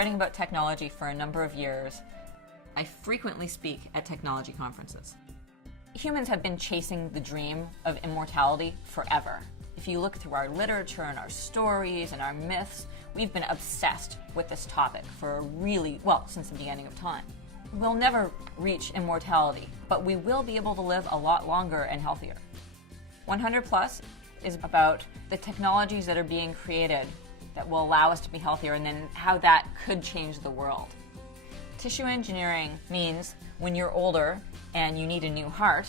writing about technology for a number of years. I frequently speak at technology conferences. Humans have been chasing the dream of immortality forever. If you look through our literature and our stories and our myths, we've been obsessed with this topic for since the beginning of time. We'll never reach immortality, but we will be able to live a lot longer and healthier. 100 Plus is about the technologies that are being created that will allow us to be healthier, and then how that could change the world. Tissue engineering means when you're older and you need a new heart,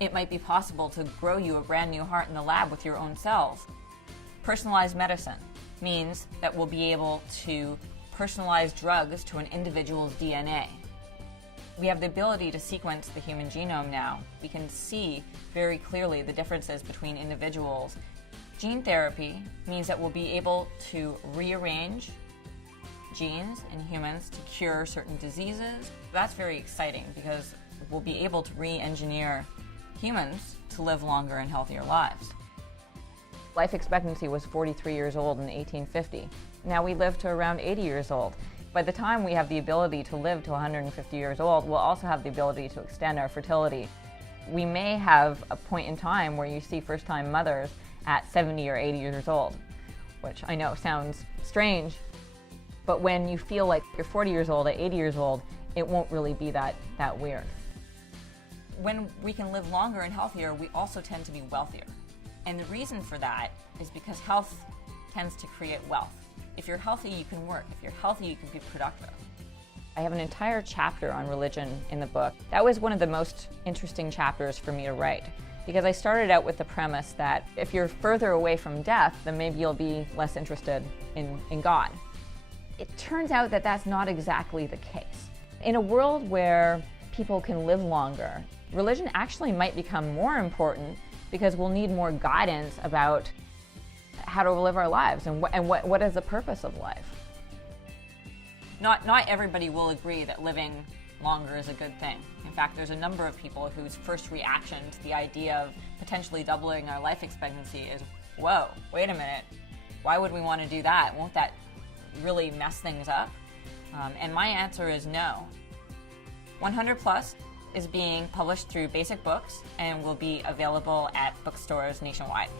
it might be possible to grow you a brand new heart in the lab with your own cells. Personalized medicine means that we'll be able to personalize drugs to an individual's DNA. We have the ability to sequence the human genome now. We can see very clearly the differences between individuals. Gene therapy means that we'll be able to rearrange genes in humans to cure certain diseases. That's very exciting because we'll be able to re-engineer humans to live longer and healthier lives. Life expectancy was 43 years old in 1850. Now we live to around 80 years old. By the time we have the ability to live to 150 years old, we'll also have the ability to extend our fertility. We may have a point in time where you see first-time mothers at 70 or 80 years old, which I know sounds strange, but when you feel like you're 40 years old at 80 years old, it won't really be that weird. When we can live longer and healthier, we also tend to be wealthier. And the reason for that is because health tends to create wealth. If you're healthy, you can work. If you're healthy, you can be productive. I have an entire chapter on religion in the book. That was one of the most interesting chapters for me to write, because I started out with the premise that if you're further away from death, then maybe you'll be less interested in God. It turns out that that's not exactly the case. In a world where people can live longer, religion actually might become more important because we'll need more guidance about how to live our lives and what is the purpose of life. Not everybody will agree that living longer is a good thing. In fact, there's a number of people whose first reaction to the idea of potentially doubling our life expectancy is, whoa, wait a minute, why would we want to do that? Won't that really mess things up? And my answer is no. 100 Plus is being published through Basic Books and will be available at bookstores nationwide.